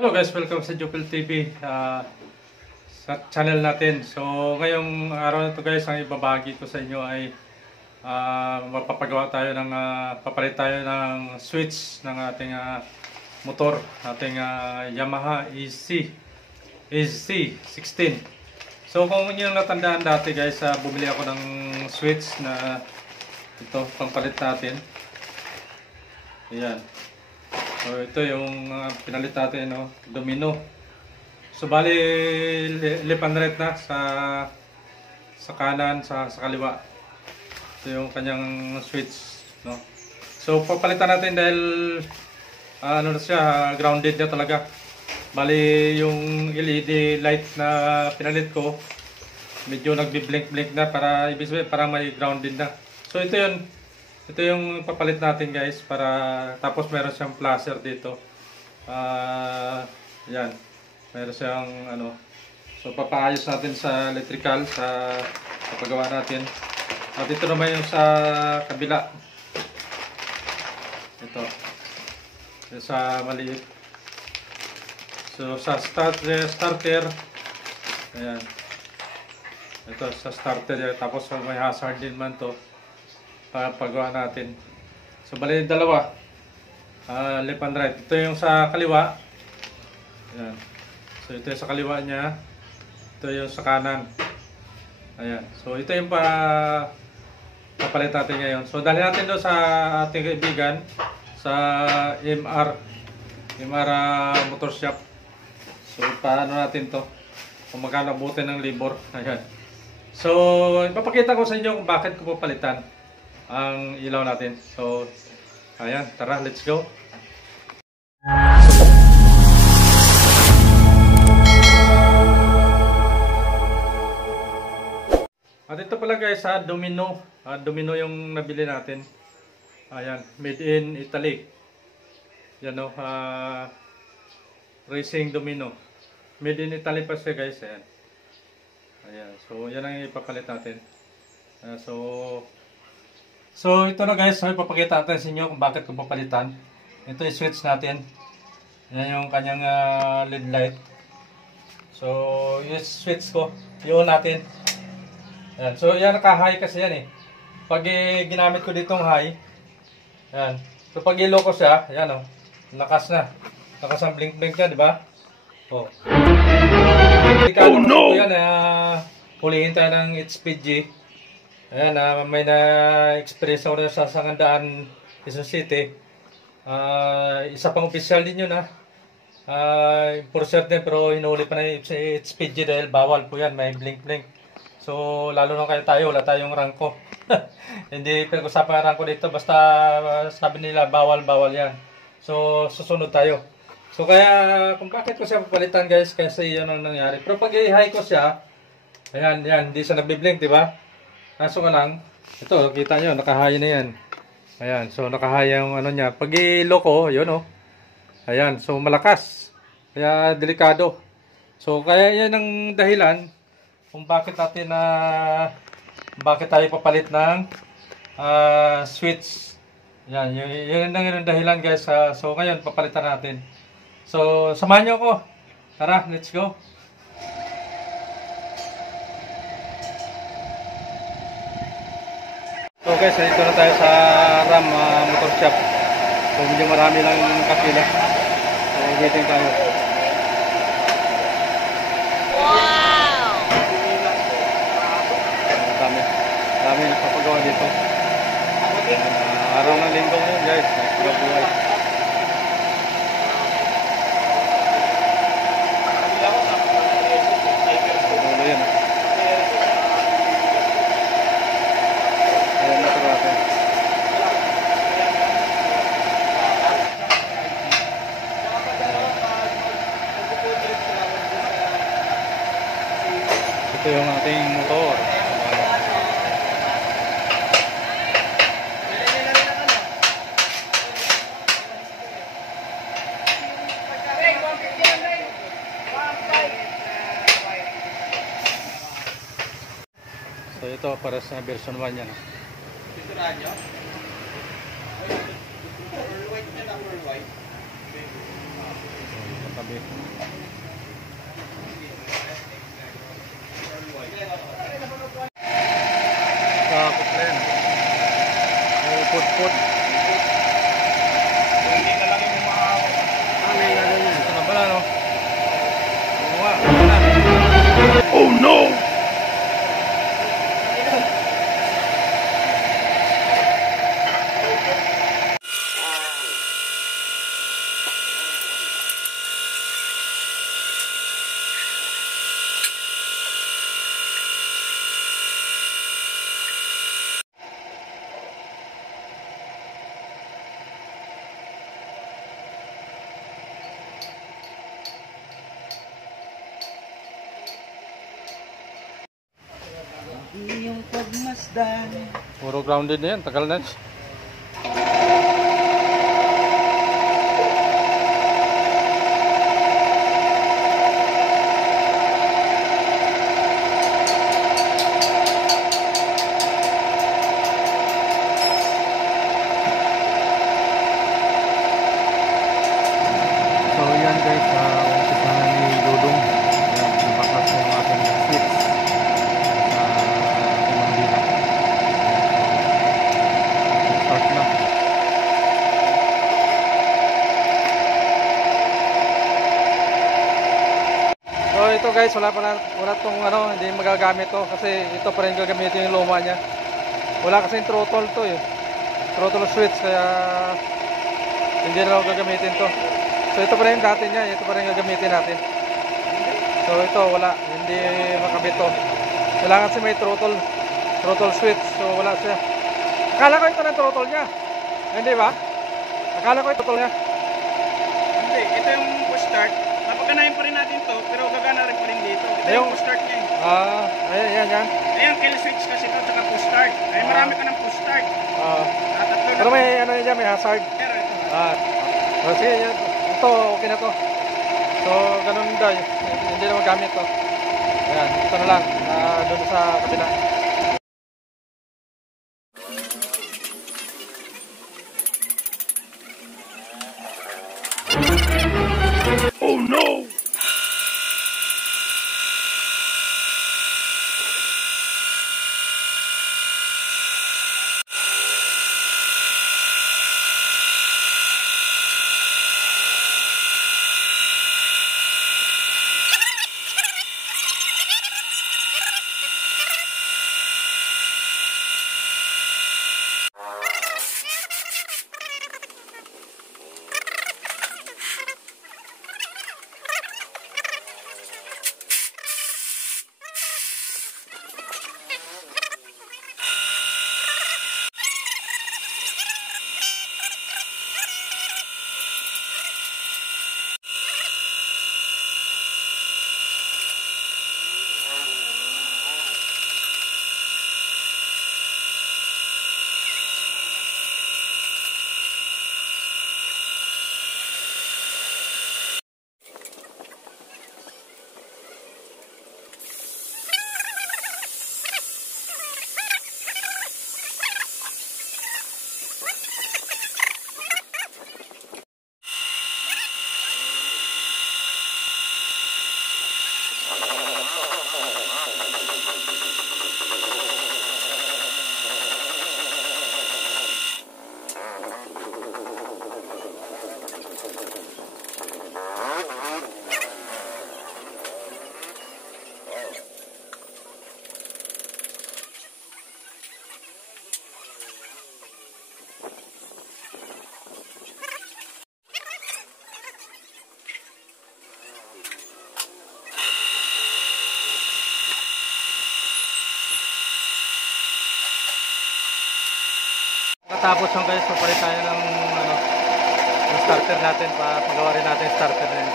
Hello guys, welcome sa Jupil TV sa channel natin. So ngayong araw na to guys, ang ibabagi ko sa inyo ay mapapagawa tayo ng papalit tayo ng switch ng ating motor, ating Yamaha EC16. So kung inyo natandaan dati guys, bumili ako ng switch na ito, pangpalit natin. Ayan. So ito yung pinalit natin, no? Domino. So bali 1100 na sa kanan, sa kaliwa. Ito yung kanyang switch, no? So papalitan natin dahil ano na siya, grounded na talaga. Bali yung LED light na pinalit ko medyo nagbi-blink-blink na, para ibig sabihin parang may grounded na. So ito yun. Ito yung papalit natin guys, para tapos meron siyang flasher dito. Yan. Meron siyang ano. So papaayos natin sa electrical, sa paggawa natin. At ito naman yung sa kabila. Ito. Yung sa maliit. So sa starter. Ayan. Ito sa starter. Tapos may hazard din man to. Pagawa natin. So bali dalawa, left and right. Ito yung sa kaliwa. Ayan. So ito yung sa kaliwa niya, ito yung sa kanan. Ayan. So ito yung papalit natin ngayon. So dali natin doon sa ating kaibigan sa MR Motor Shop. So paano natin to, kung magkano abutin ng labor. Ayan. So ipapakita ko sa inyo kung bakit ko papalitan ang ilaw natin. So, ayan, tara, let's go. At ito pala guys, Domino. Domino yung nabili natin. Ayan, made in Italy. Yan o, Racing Domino. Made in Italy pa siya guys. Ayan. Ayan, so yan ang ipapalit natin. So ito na guys, ipapakita natin sa inyo kung bakit ko papalitan. Ito yung switch natin. Yan yung kanyang LED light. So yung switch ko, yun natin. Yan. So yan, naka-high kasi yan eh. Pag ginamit ko ditong high, yan. So pag ilo ko siya, yan o, lakas na. Lakas ang blink-blink niya, di ba? Oh. Oh no! Yan, hulihin tayo ng HPG. Ayan, may na-experience ako na sa Sangandaan, Quezon City. Isa pang official din yun, enforcer din, pero hinuli pa na yung HPG dahil bawal po yan, may blink-blink. So, lalo na kayo tayo, wala tayong rangko. Hindi pinag-usapan ang rangko dito, basta sabi nila bawal-bawal yan. So, susunod tayo. So, kaya kung bakit ko siya papalitan guys, kasi yun ang nangyari. Pero pag i-high ko siya, ayan, hindi siya nabiblink, di ba? Kaso nga lang, ito, kita nyo, nakahay na yan. Ayan, so nakahay yung ano niya. Pag i-low ko, yun o. Ayan, so malakas. Kaya delikado. So, kaya yan ang dahilan kung bakit natin bakit tayo papalit ng switch. Yan, yun ang dahilan guys. So, ngayon, papalitan natin. So, samahan nyo ako. Tara, let's go. So guys, dito na tayo sa RAM Motor Shop. So medyo marami lang kapila. So waiting tayo. Wow! Dami nagpapagawa dito. Araw ng linggo ngayon guys, nagpapagawa. Ito yung ating motor. So ito para sa version 1 yan. Katabi. Takot na yan. May put-put. Hindi ka lang yung umahawak. Ano yung gagawin niya? Ito na pala, no? Oo nga, ito na. Oh no! Iyong pagmasdan. Puro grounded na yan, tagal na. So yan guys, umpisahan ni Dudong. Yan, nabaklas na yung ating switch sa Mandila. Start na. So ito guys, wala tong hindi magagamit to kasi ito pa rin gagamitin yung luma niya. Wala kasing throttle to eh. Throttle switch kaya hindi na ako gagamitin to. So ito pa rin yung dati niya, ito pa rin gagamitin natin. So ito wala, hindi makabit to. Kailangan kasi may throttle switch. So wala siya. Akala ko ito na throttle niya. Hindi ba? Akala ko ito throttle niya. Hindi, ito yung push start. Napaganahin pa rin natin to, pero gagana rin pa rin dito. Ito yung push start niya eh. Ayan. Ayan, kill switch kasi ito, tsaka push start. Ay, marami ka ng push start. Tatlo Pero na. may ano yan dyan, may hazard. Pero ito. Sige, ito okay na to. So ganun guys, hindi na magamit to. Ayan, ito na lang. Doon sa kabila. Oh no! Tapos yung guys, papalit tayo ng yung starter natin para pagawa rin natin yung starter na yun.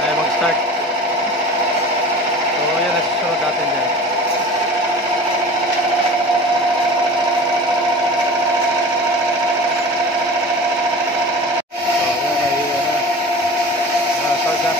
Ay mag-start. So yun ang susunod natin dyan. So yun, start na.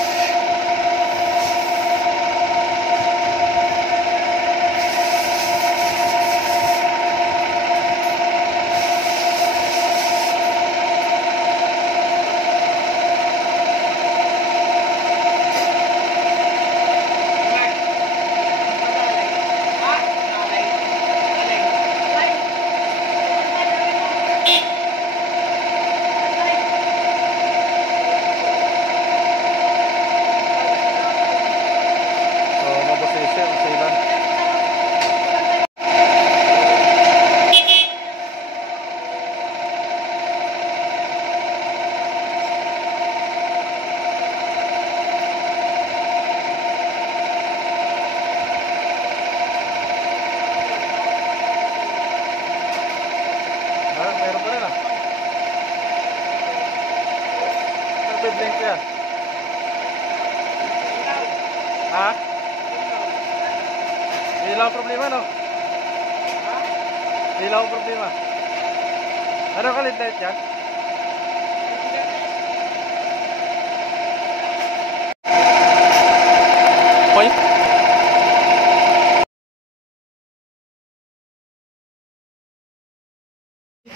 Ha? Hindi lang problema, no? Hindi lang problema. Ano ka lead light yan? Hoy?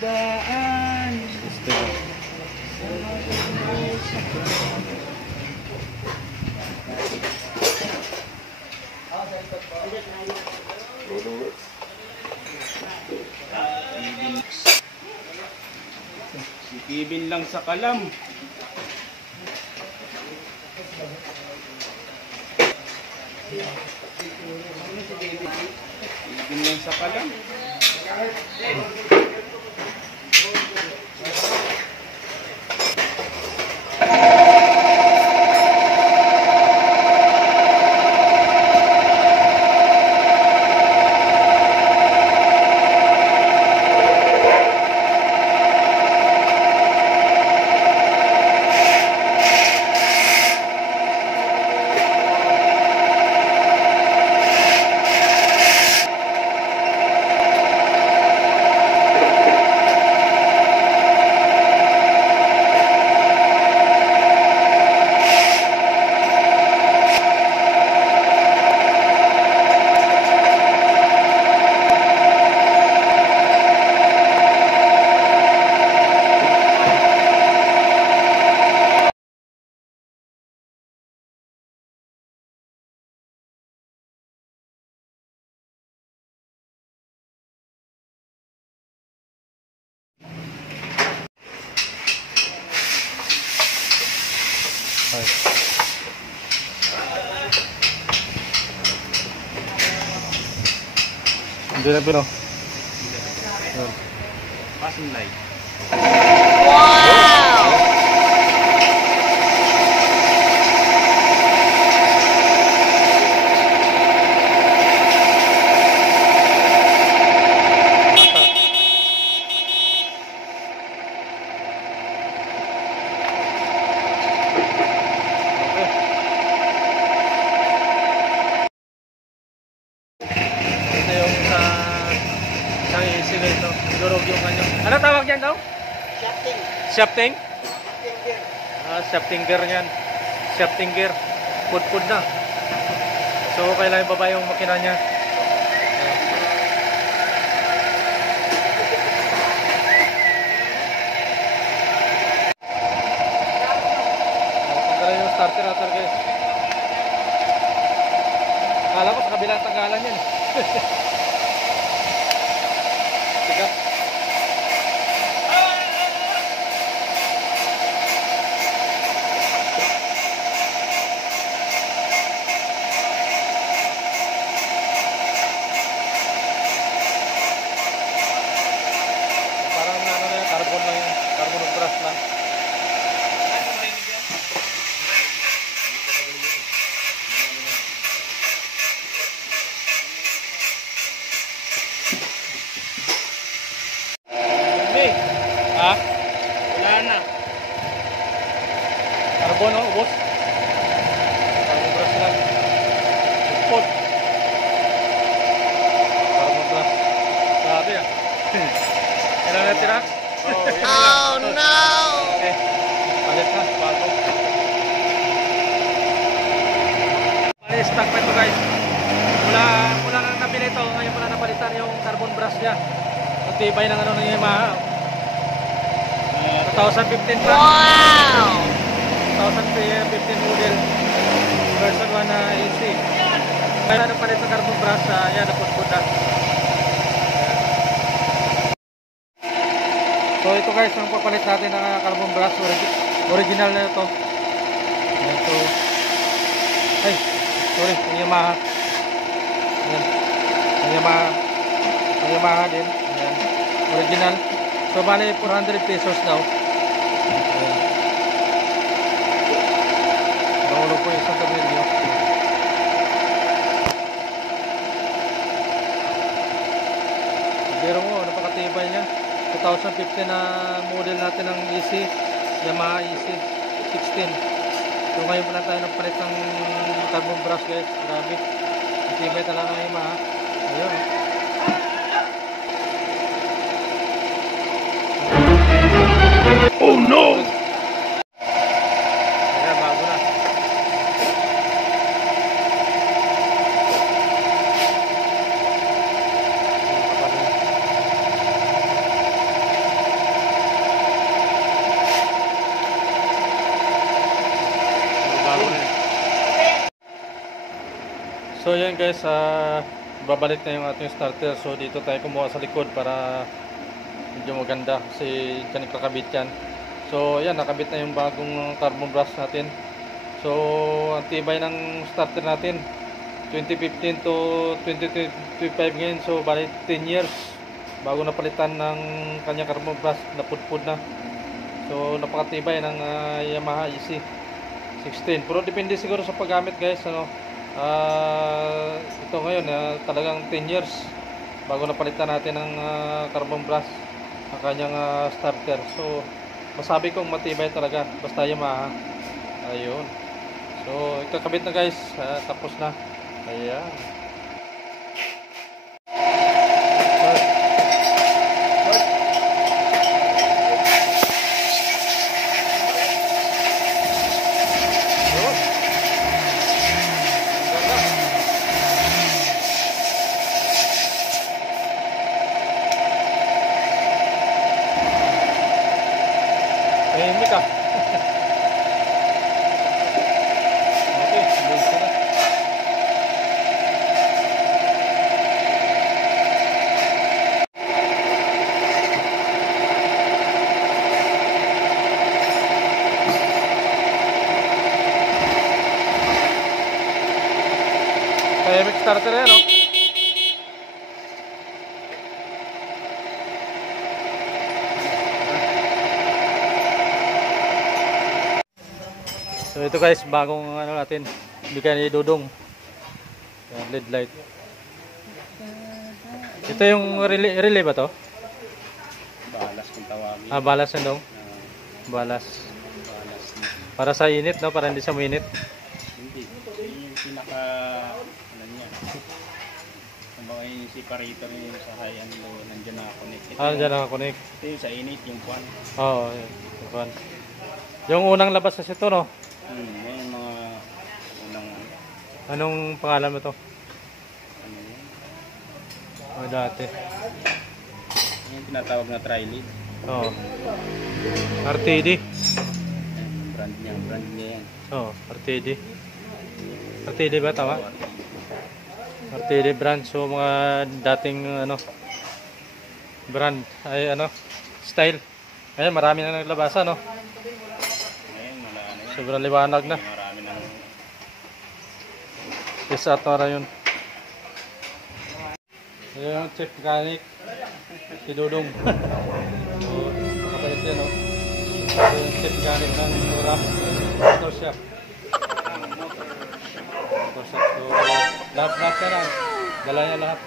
Daan. Si Kevin lang sa kalam. Kevin lang sa kalam. Hindi na pino. Passing light. Ito yung sa isig ito. Durog yung kanya. Ano tawag yan daw? Shafting. Shafting? Shafting gear. Shafting gear yan. Shafting gear. Pud-pud na. So, kailangan baba yung makina niya. Tanggalan yung starter natin guys. Akala ko sa kabilang tanggalan yan. Sigat. Parang ano na yan, carbon lang yan. Carbon of brass lang. May. Ha? Wala na. Carbon o, ubos? Carbon brass lang. Upod. Carbon brass. Sabi ah. Kailan na tira? Oh no! Okay. Palit na. Bago. Ay, stock pa ito guys. Mula nang nabili ito, ngayon pala napalitan yung carbon brass niya. Ang tibay ng ano ng Yamaha. 2015 pa. Wow! 2015 model. Version 1 na AC. Kaya napalit sa carbon brass, yan, naputput na. So ito guys, ang papalit natin ng carbon brass, original na ito. Ayan, so, ay, sorry, ang Yamaha. Ayan, ang Yamaha din. Ayan, original. So bali 400 pesos daw. Ayan. Naulo po isang tornilyo. Biro mo, napakatibay niya. 2015 na model natin ng EC, Yamaha EC 16. So ngayon pala tayo nagpalit ng carbon brush guys. Grabe. Tibay talaga ng ima ha. Ayun. Oh no! Ayan, bago na. Bago na. So yan guys, babalik na yung ating starter. So dito tayo kumuha sa likod para medyo maganda kasi dyan kakabit yan. So yan, nakabit na yung bagong carbon brush natin. So ang tibay ng starter natin 2015 to 2025 ngayon. So bali 10 years bago napalitan ng kanyang carbon brush, napudpud na. So napakatibay ng Yamaha EC16. Pero depende siguro sa paggamit guys, ano. Ito ngayon talagang 10 years bago napalitan natin ng carbon brush ang kanyang starter. So masabi kong matibay talaga basta Yamaha. Ayun. So ikakabit na guys, tapos na. Ayan. Tahimik ah. Okay, load ko na. Tahimik starter yan, no? So ito guys, bagong ano natin, bigay ni Dudong. Yan, LED light. Ito yung relay ba to? Balas kung tawagin. Balas yan daw. Balas. Balas na. Para sa init, no? Para hindi sa mainit. Hindi. Yung pinaka, ano niya. Kumbaga yung separator yung sa high and low, nandiyan nakakonect. Nandiyan nakakonect. Ito yung sa init, yung puwan. Oo, yung puwan. Yung unang labas sa ito, no? Yan yung mga unang, Anong pangalan mo to? ano yun? Dati. Yung tinatawag na tri-lead. Oo. RTD. Brand niya yan. Oo, RTD. RTD ba tama? RTD brand. So mga dating ano brand ay ano style. Ayan, marami na naglabasa, no? Ngayon, wala na yan. Sobrang liwanag na. Marami ng Yes, Atora yun. Ayan yung chief mechanic. Si Dudong. So, kapait yan, no? Ito yung chief mechanic ng Nura Motor Shop. Motor Shop. So, lahat ka na. Dala niya lahat.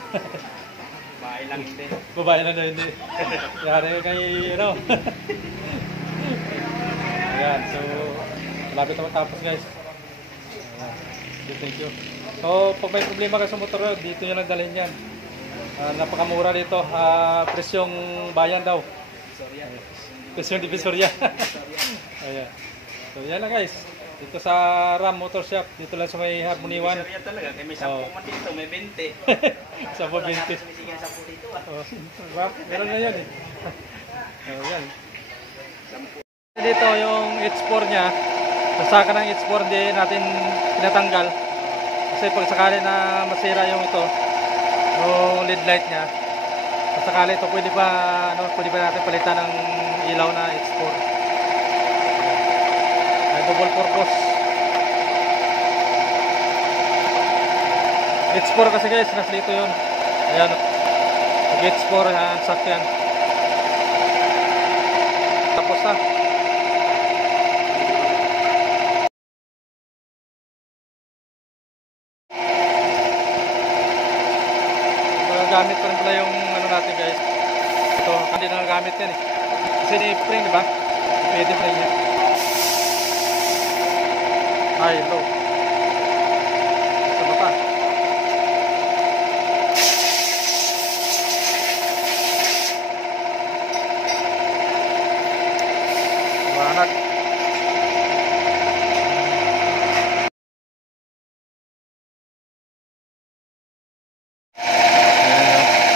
bahay lang hindi. Babae na hindi. Yari kay, ano. Ayan, so, malapit na matapos guys. Ayan, thank you. So, pag may problema ka sa motor, dito nyo lang dalhin yan. Napakamura dito. Presyong bayan daw. Presyong divisorya. Ayan. So, yan lang guys. Dito sa Ram Motor Shop. Dito lang sa may Harmony 1. Sorry talaga, kaya may 10 man dito, may 20. Sa 20. Sumisigan 10 dito ah. Oh, meron na yan eh. Oh, yan. Dito yung H4 niya. Sasaka ng H4 di natin pinatanggal. Kasi pag sakali na masira yung ito, yung LED light niya, pag sakali ito pwede ba natin palitan ng ilaw na H4. Ay, double purpose. H4 kasi guys, nasa dito yun. Ayan. Pag H4, sakyan. Tapos na. Gamit pa rin pala yung ano natin guys. Ito, hindi na nagamit yan eh. Kasi ni-spring, diba? Pwede spring yan. Ay, low. Sa mata. Banat.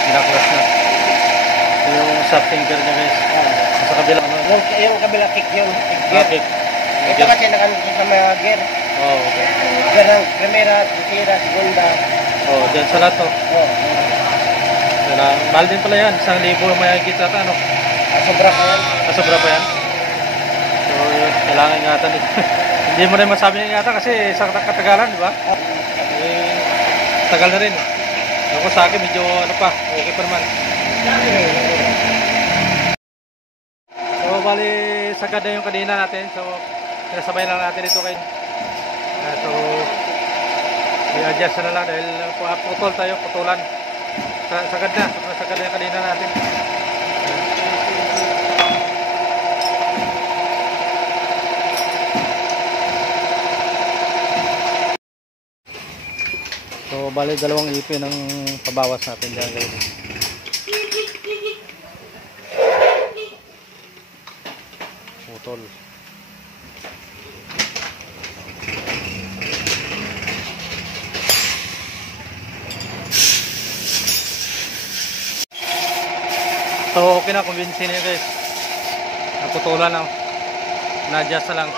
Pinaklas na. Ito yung soft finger niya guys. Sa kabila. Yung kabila kick yun. Kick gear. Okay. Ito kasi nakalagay sa mga gear. Oh, okay. Gear ng primera, tercera, segunda. Oh, dyan sa lahat to. Oh. Mahal din pala yan. 1,000 may kita ata, ano? Sobra pa yan. Sobra pa yan. So, yun. Kailangan ingatan eh. Hindi mo rin masabi na ingatan kasi sa katagalan, di ba? Eh, tagal na rin. Ako sa akin, medyo ano pa, okay pa naman. So, bali, sagad na yung kanina natin. So, pinasabay lang natin ito kayo. So, i-adjust na lang dahil putol tayo, putulan. Sagad na yung kanina natin. So, bali dalawang ipin ang pabawas natin dyan guys. Putol. So, okay na, convincing niya guys. Naputulan lang. Na-adjust na lang.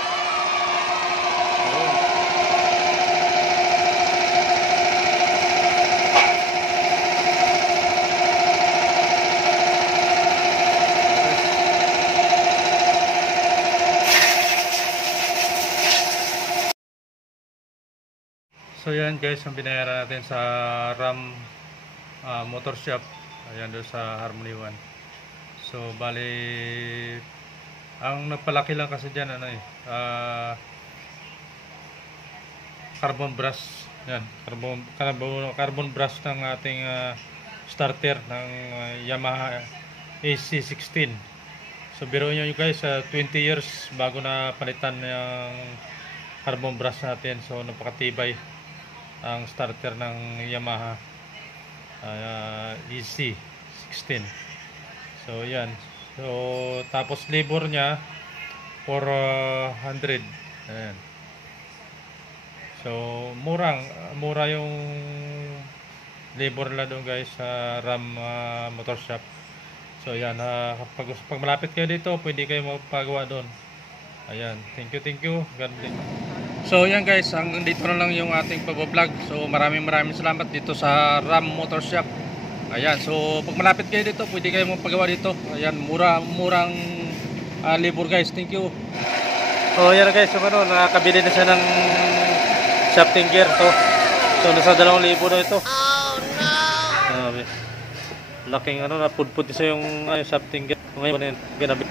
So yan guys, ang binayaran natin sa RAM motor shop. Ayan doon sa Harmony 1. So bali, ang nagpalaki lang kasi dyan ano carbon brush. Yan, carbon brush ng ating starter ng Yamaha AC16. So biruin nyo guys, 20 years bago na palitan yung carbon brush natin. So napakatibay ang starter ng Yamaha EC16. So yan. So tapos labor niya 400. Ayan. So mura yung labor nila doon guys sa RAM motor shop. So yan, pag malapit kayo dito, pwede kayo magpagawa doon. Ayan, thank you. God bless. So yan guys, dito na lang yung ating pag-vlog. So maraming salamat dito sa RAM Motor Shop. Ayan, so pag malapit kayo dito, pwede kayo magpagawa dito. Ayan, murang labor guys. Thank you. So yan guys, so nakakabili na siya ng shafting gear to. So nasa 2,000 na ito. Oh no! Laking napudpud isa yung shafting gear. Ngayon ginabi.